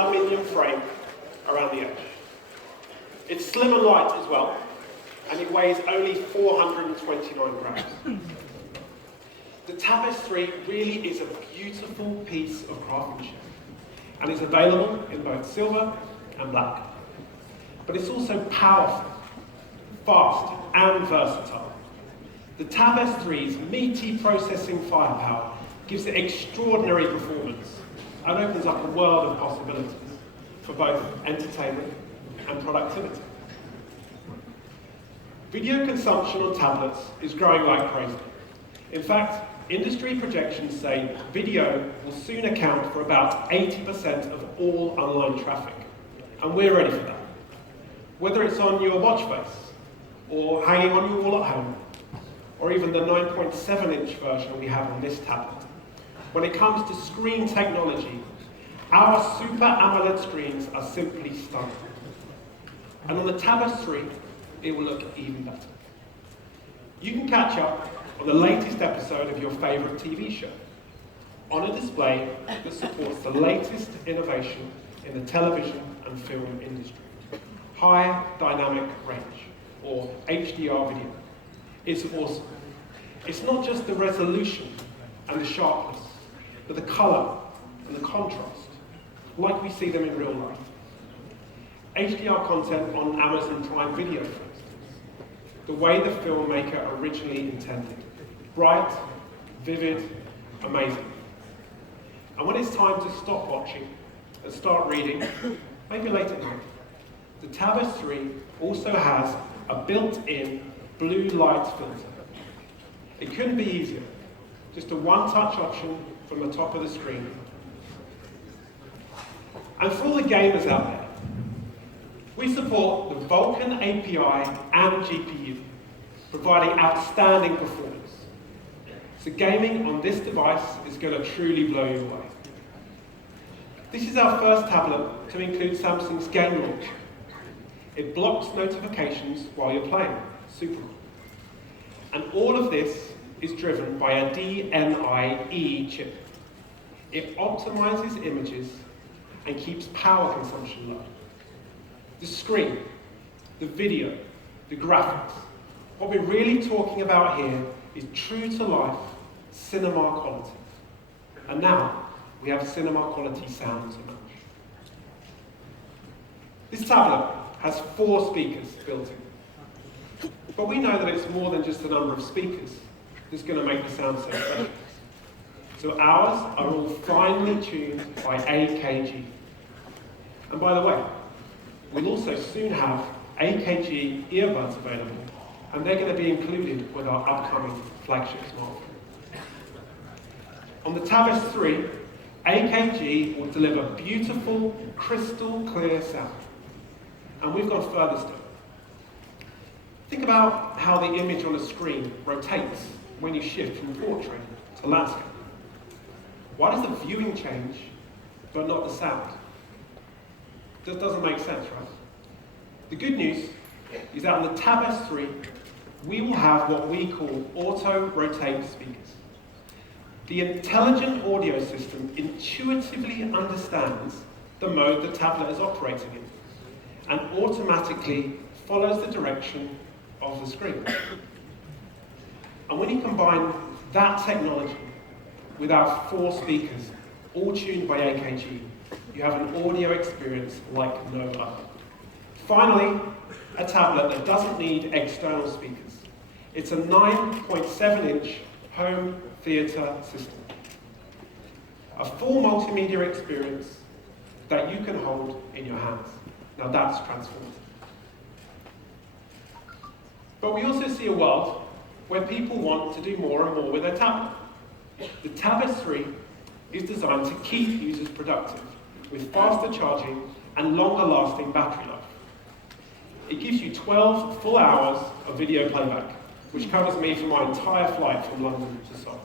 aluminium frame around the edge. It's slim and light as well, and it weighs only 429 grams. The Tab S3 really is a beautiful piece of craftsmanship, and it's available in both silver and black. But it's also powerful, fast, and versatile. The Tab S3's meaty processing firepower gives it extraordinary performance and opens up a world of possibilities for both entertainment and productivity. Video consumption on tablets is growing like crazy. In fact, industry projections say video will soon account for about 80% of all online traffic. And we're ready for that. Whether it's on your watch face, or hanging on your wall at home, or even the 9.7-inch version we have on this tablet. When it comes to screen technology, our Super AMOLED screens are simply stunning. And on the Tab S3, it will look even better. You can catch up on the latest episode of your favorite TV show on a display that supports the latest innovation in the television and film industry. High dynamic range, or HDR video. It's awesome. It's not just the resolution and the sharpness, but the color and the contrast, like we see them in real life. HDR content on Amazon Prime Video, for instance, the way the filmmaker originally intended. Bright, vivid, amazing. And when it's time to stop watching and start reading, maybe late at night, the Tab S3 also has a built-in blue light filter. It couldn't be easier. Just a one-touch option from the top of the screen. And for all the gamers out there, we support the Vulkan API and GPU, providing outstanding performance. So gaming on this device is going to truly blow you away. This is our first tablet to include Samsung's Game Launcher. It blocks notifications while you're playing. Super cool. And all of this is driven by a DNI-E chip. It optimizes images and keeps power consumption low. The screen, the video, the graphics. What we're really talking about here is true-to-life cinema quality. And now we have cinema quality sound to match. This tablet has 4 speakers built in. But we know that it's more than just the number of speakers that's going to make the sound so special. So ours are all finely tuned by AKG. And by the way, we'll also soon have AKG earbuds available, and they're going to be included with our upcoming flagship smartphone. On the Tab S3, AKG will deliver beautiful, crystal clear sound. And we've gone further still. Think about how the image on a screen rotates when you shift from portrait to landscape. Why does the viewing change, but not the sound? That doesn't make sense, right? The good news is that on the Tab S3, we will have what we call auto-rotate speakers. The intelligent audio system intuitively understands the mode the tablet is operating in and automatically follows the direction of the screen. And when you combine that technology with our 4 speakers, all tuned by AKG, you have an audio experience like no other. Finally, a tablet that doesn't need external speakers. It's a 9.7-inch home theater system. A full multimedia experience that you can hold in your hands. Now that's transformative. But we also see a world where people want to do more and more with their tablet. The Tab S3 is designed to keep users productive with faster charging and longer lasting battery life. It gives you 12 full hours of video playback, which covers me for my entire flight from London to Seoul.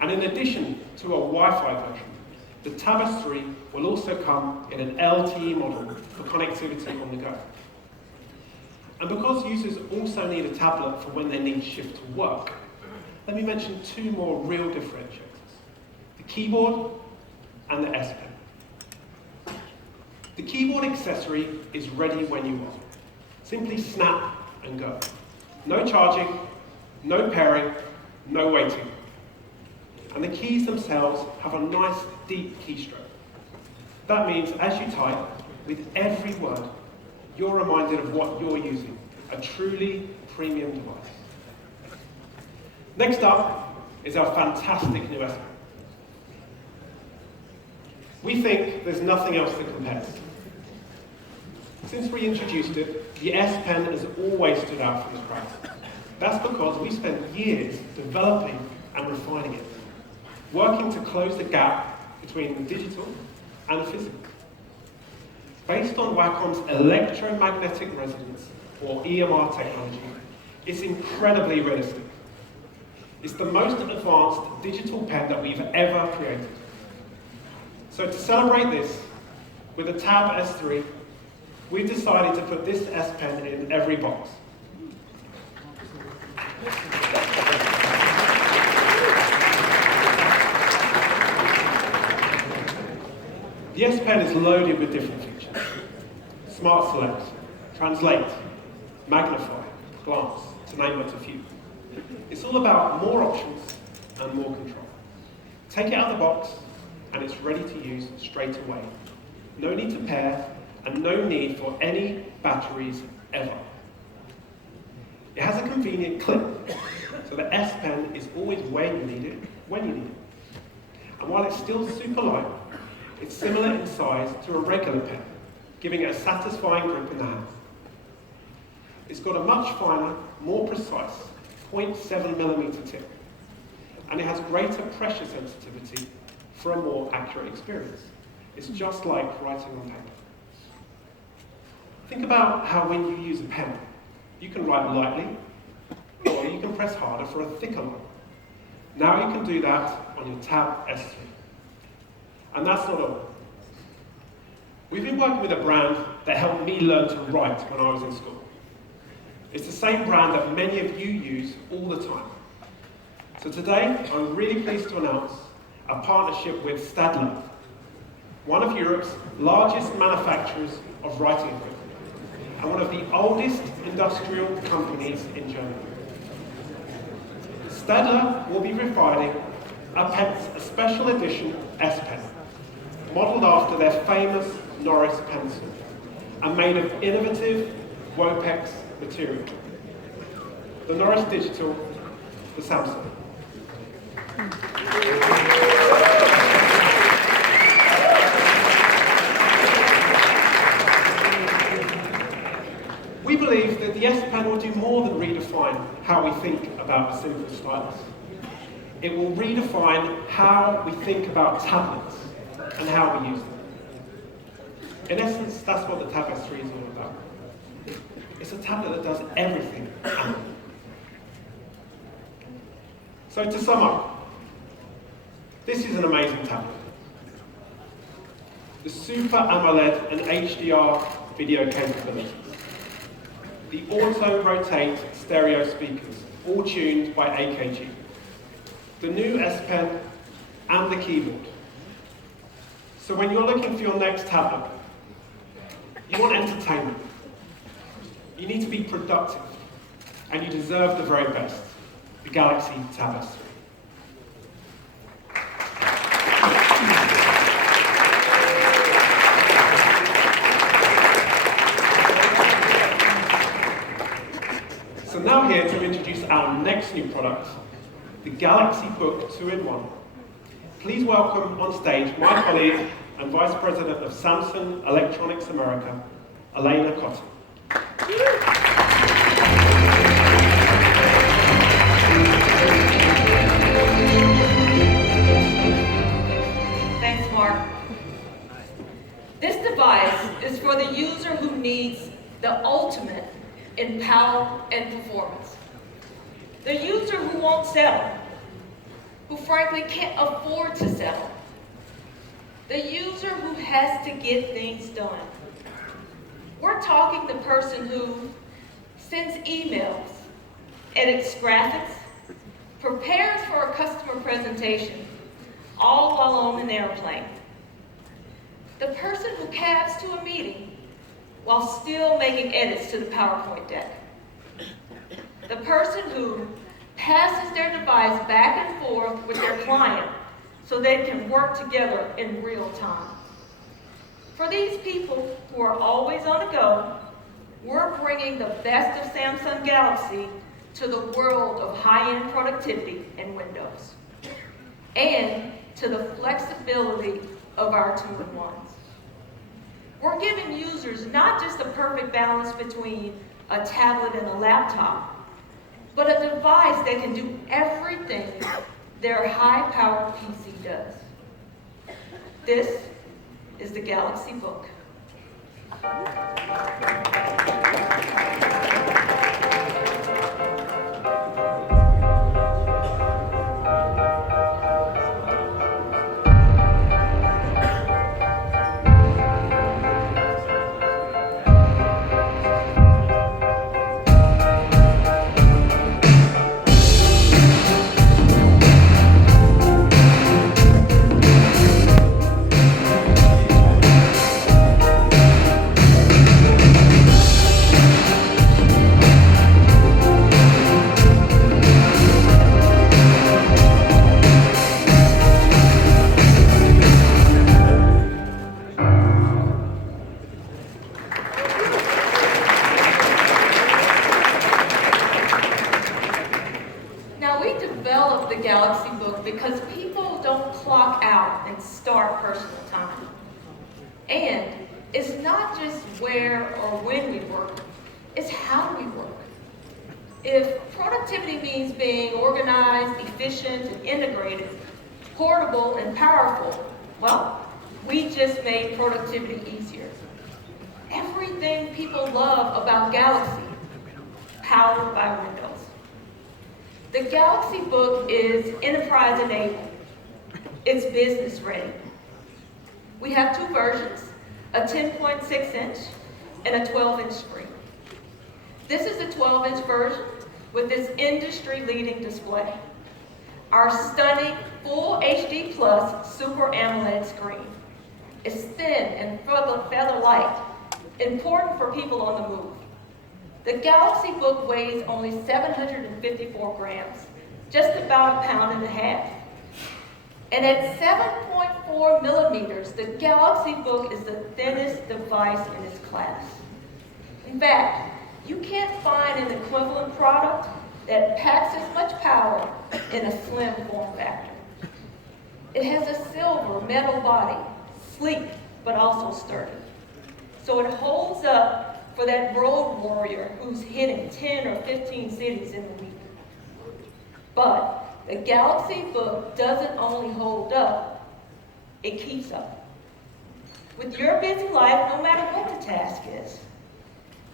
And in addition to a Wi-Fi version, the Tab S3 will also come in an LTE model for connectivity on the go. And because users also need a tablet for when they need to shift to work, let me mention 2 more real differentiators: the keyboard and the S Pen. The keyboard accessory is ready when you are. Simply snap and go. No charging, no pairing, no waiting. And the keys themselves have a nice deep keystroke. That means as you type, with every word, you're reminded of what you're using, a truly premium device. Next up is our fantastic new S Pen. We think there's nothing else that compares. Since we introduced it, the S Pen has always stood out from the crowd. That's because we spent years developing and refining it, working to close the gap between the digital and the physical. Based on Wacom's electromagnetic resonance, or EMR technology, it's incredibly realistic. It's the most advanced digital pen that we've ever created. So to celebrate this, with the Tab S3, we've decided to put this S Pen in every box. The S Pen is loaded with different features. Smart Select, Translate, Magnify, Glance, to name but a few. It's all about more options and more control. Take it out of the box, and it's ready to use straight away. No need to pair, and no need for any batteries ever. It has a convenient clip, so the S Pen is always where you need it, when you need it. And while it's still super light, it's similar in size to a regular pen, giving it a satisfying grip in the hand. It's got a much finer, more precise 0.7mm tip, and it has greater pressure sensitivity for a more accurate experience. It's just like writing on paper. Think about how when you use a pen, you can write lightly, or you can press harder for a thicker line. Now you can do that on your Tab S3. And that's not all. We've been working with a brand that helped me learn to write when I was in school. It's the same brand that many of you use all the time. So today, I'm really pleased to announce a partnership with Stadler, one of Europe's largest manufacturers of writing equipment, and one of the oldest industrial companies in Germany. Stadler will be providing a special edition S Pen, modelled after their famous Norris pencil, and made of innovative Wopex material. The Norris Digital for Samsung. We believe that the S Pen will do more than redefine how we think about a simple stylus. It will redefine how we think about tablets and how we use them. In essence, that's what the Tab S3 is all about. It's a tablet that does everything. So to sum up, this is an amazing tablet. The Super AMOLED and HDR video capabilities. The auto-rotate stereo speakers, all tuned by AKG. The new S Pen and the keyboard. So when you're looking for your next tablet, you want entertainment. You need to be productive, and you deserve the very best, the Galaxy Tab S3. So now here to introduce our next new product, the Galaxy Book 2-in-1. Please welcome on stage my colleague and Vice President of Samsung Electronics America, Elena Cotton. Thanks, Mark. This device is for the user who needs the ultimate in power and performance. The user who won't settle, who frankly can't afford to settle. The user who has to get things done. We're talking the person who sends emails, edits graphics, prepares for a customer presentation, all while on an airplane. the person who cabs to a meeting while still making edits to the PowerPoint deck, the person who passes their device back and forth with their client so they can work together in real time. For these people who are always on the go, we're bringing the best of Samsung Galaxy to the world of high-end productivity in Windows, and to the flexibility of our two-in-ones. We're giving users not just a perfect balance between a tablet and a laptop, but a device that can do everything their high-powered PC does. This is the Galaxy Book. The Galaxy Book because people don't clock out and start personal time. And it's not just where or when we work, it's how we work. If productivity means being organized, efficient, and integrated, portable, and powerful, well, we just made productivity easier. Everything people love about Galaxy, powered by Windows. The Galaxy Book is enterprise-enabled. It's business-ready. We have two versions, a 10.6-inch and a 12-inch screen. This is the 12-inch version with this industry-leading display. Our stunning Full HD Plus Super AMOLED screen is thin and feather light, important for people on the move. The Galaxy Book weighs only 754 grams, just about 1.5 pounds. And at 7.4 millimeters, the Galaxy Book is the thinnest device in its class. In fact, you can't find an equivalent product that packs as much power in a slim form factor. It has a silver metal body, sleek but also sturdy. So it holds up for that road warrior who's hitting 10 or 15 cities in a week. But the Galaxy Book doesn't only hold up, it keeps up. With your busy life, no matter what the task is,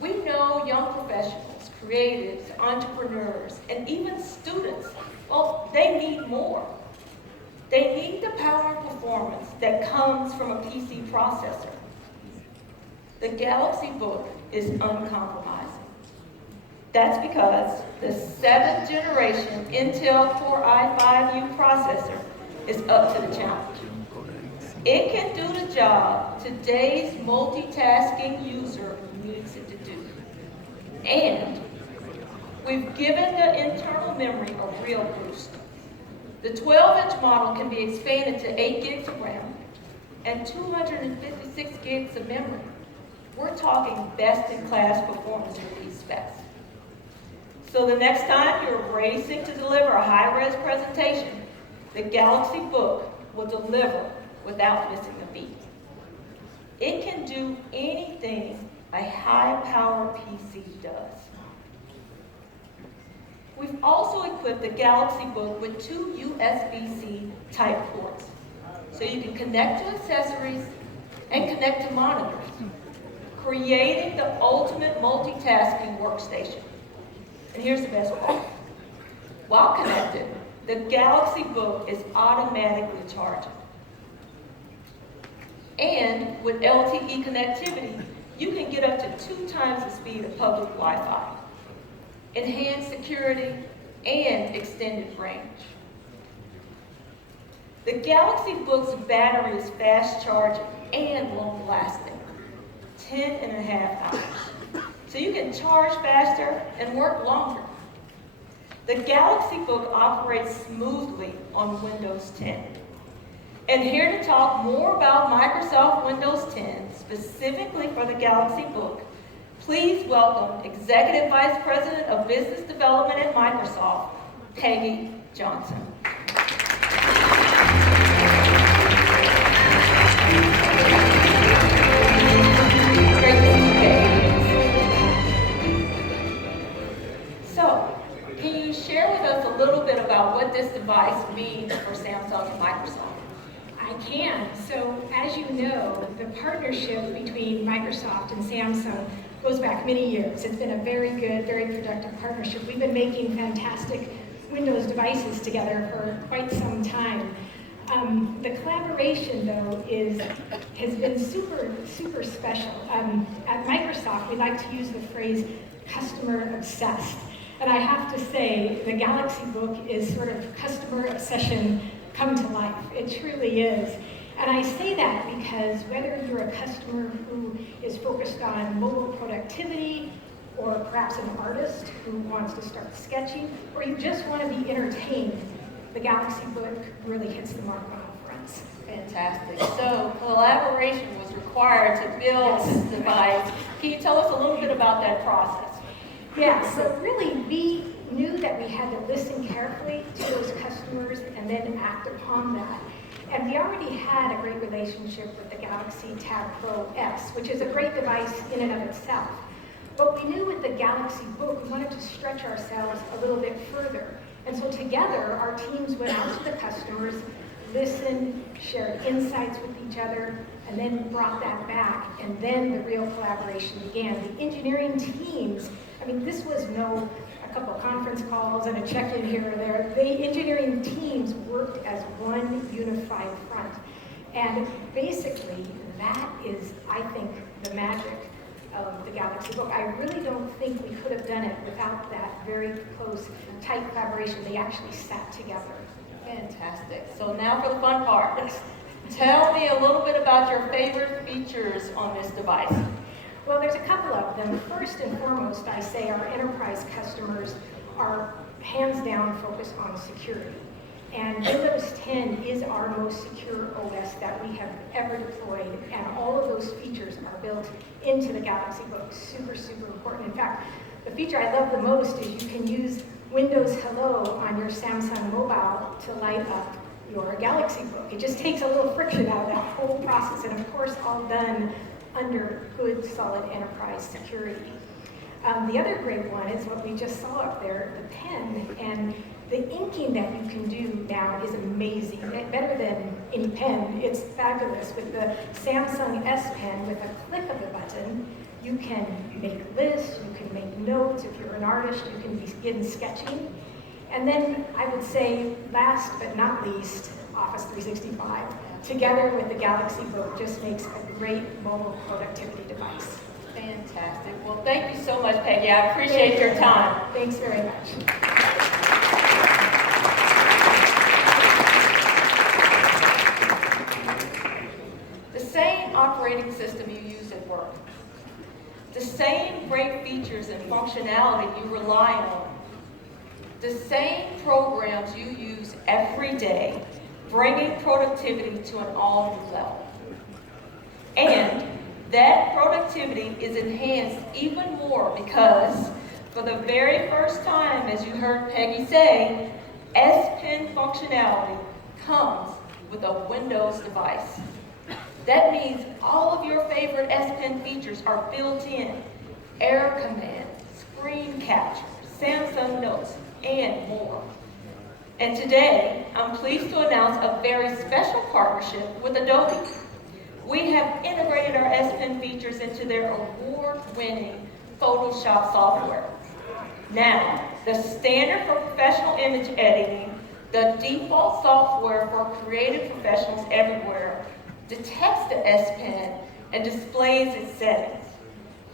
we know young professionals, creatives, entrepreneurs, and even students, well, they need more. They need the power and performance that comes from a PC processor. The Galaxy Book is uncompromising. That's because the 7th generation Intel Core i5U processor is up to the challenge. It can do the job today's multitasking user needs it to do. And we've given the internal memory a real boost. The 12-inch model can be expanded to 8 gigs of RAM and 256 gigs of memory. We're talking best-in-class performance with these specs. So the next time you're racing to deliver a high-res presentation, the Galaxy Book will deliver without missing a beat. It can do anything a high-power PC does. We've also equipped the Galaxy Book with 2 USB-C type ports, so you can connect to accessories and connect to monitors, creating the ultimate multitasking workstation. And here's the best part. While connected, the Galaxy Book is automatically charging. And with LTE connectivity, you can get up to 2 times the speed of public Wi-Fi, enhanced security, and extended range. The Galaxy Book's battery is fast charging and long lasting, 10.5 hours. So you can charge faster and work longer. The Galaxy Book operates smoothly on Windows 10. And here to talk more about Microsoft Windows 10, specifically for the Galaxy Book, please welcome Executive Vice President of Business Development at Microsoft, Peggy Johnson. Great to see you, Peggy. So, can you share with us a little bit about what this device means for Samsung and Microsoft? I can. So, as you know, the partnership between Microsoft and Samsung goes back many years. It's been a very good, very productive partnership. We've been making fantastic Windows devices together for quite some time. The collaboration, though, has been super special. At Microsoft, we like to use the phrase customer obsessed. And I have to say, the Galaxy Book is sort of customer obsession come to life. It truly is. And I say that because whether you're a customer who is focused on mobile productivity, or perhaps an artist who wants to start sketching, or you just want to be entertained, the Galaxy Book really hits the mark on all fronts. Fantastic. So collaboration was required to build this device. Can you tell us a little bit about that process? Yeah, so really we knew that we had to listen carefully to those customers and then act upon that. And we already had a great relationship with the Galaxy Tab Pro S, which is a great device in and of itself. But we knew with the Galaxy Book, we wanted to stretch ourselves a little bit further. And so together, our teams went out to the customers, listened, shared insights with each other, and then brought that back, and then the real collaboration began. The engineering teams, I mean, this was a couple of conference calls and a check-in here or there. The engineering teams worked as one unified front. And basically, that is, I think, the magic of the Galaxy Book. I really don't think we could have done it without that very close, tight collaboration. They actually sat together. Fantastic. So now for the fun part. Tell me a little bit about your favorite features on this device. Well, there's a couple of them. First and foremost, I say our enterprise customers are hands down focused on security. And Windows 10 is our most secure OS that we have ever deployed, and all of those features are built into the Galaxy Book. Super important. In fact, the feature I love the most is you can use Windows Hello on your Samsung mobile to light up your Galaxy Book. It just takes a little friction out of that whole process, and of course all done under good, solid enterprise security. The other great one is what we just saw up there, the pen, and the inking that you can do now is amazing, better than any pen. It's fabulous. With the Samsung S Pen, with a click of a button, you can make lists, you can make notes. If you're an artist, you can begin sketching. And then I would say, last but not least, Office 365. Together with the Galaxy Book just makes a great mobile productivity device. Fantastic. Well, thank you so much, Peggy. I appreciate your time. Thanks very much. The same operating system you use at work, the same great features and functionality you rely on, the same programs you use every day, bringing productivity to an all-new level. And that productivity is enhanced even more because, for the very first time, as you heard Peggy say, S Pen functionality comes with a Windows device. That means all of your favorite S Pen features are built in: Air Command, Screen Capture, Samsung Notes, and more. And today, I'm pleased to announce a very special partnership with Adobe. We have integrated our S Pen features into their award-winning Photoshop software. Now, the standard for professional image editing, the default software for creative professionals everywhere, detects the S Pen and displays its settings.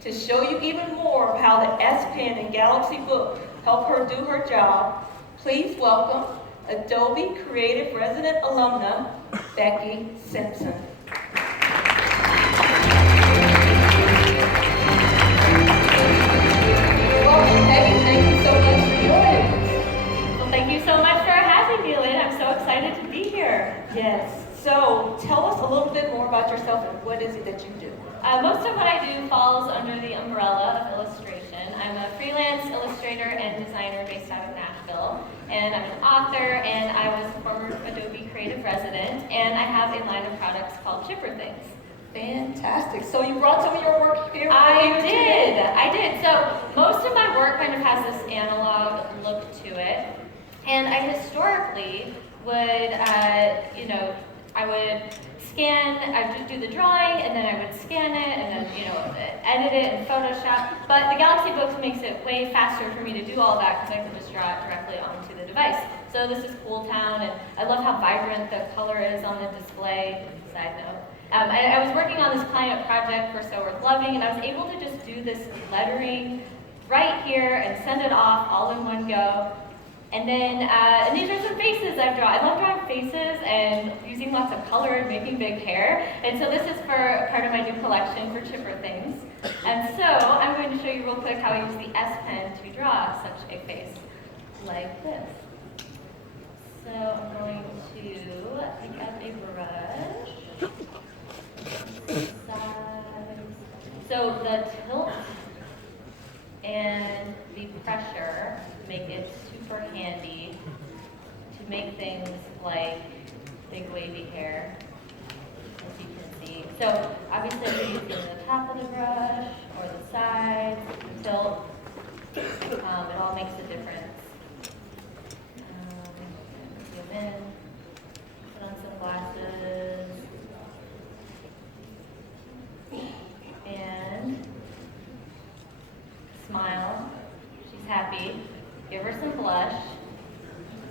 To show you even more of how the S Pen and Galaxy Book help her do her job, please welcome Adobe Creative Resident Alumna, Becky Simpson. what is it that you do? Most of what I do falls under the umbrella of illustration. I'm a freelance illustrator and designer based out of Nashville, and I'm an author, and I was a former Adobe creative resident, and I have a line of products called Chipper Things. Fantastic. So you brought some of your work here? I did. So most of my work kind of has this analog look to it, and I historically would, I would scan, I would do the drawing, and then I would scan it, and then, edit it in Photoshop. But the Galaxy Books makes it way faster for me to do all that because I can just draw it directly onto the device. So this is Cool Town, and I love how vibrant the color is on the display. Side note. I was working on this client project for So Worth Loving, and I was able to just do this lettering right here and send it off all in one go. And then, and these are some faces I've drawn. I love drawing faces and using lots of color and making big hair. And so this is for part of my new collection for Chipper Things. And so I'm going to show you real quick how I use the S Pen to draw such a face like this. So I'm going to pick up a brush. So the tilt and the pressure make it super handy to make things like big wavy hair, as you can see. So obviously if you're using the top of the brush or the sides, the tilt, it all makes a difference. Zoom in, put on some glasses, and smile. She's happy. Give her some blush,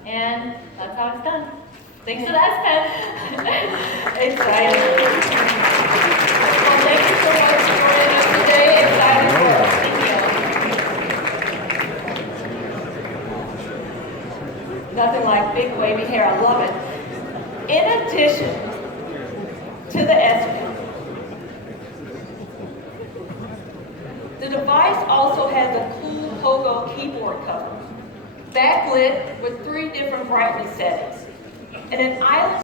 and that's how it's done. Thanks to the S Pen. Excited. Well, thank you so much for joining us today. Excited for us. Thank you. Nothing like big wavy hair. I love it. In addition to the S Pen, the device also has a cool Pogo keyboard cover, backlit with 3 different brightness settings, and an island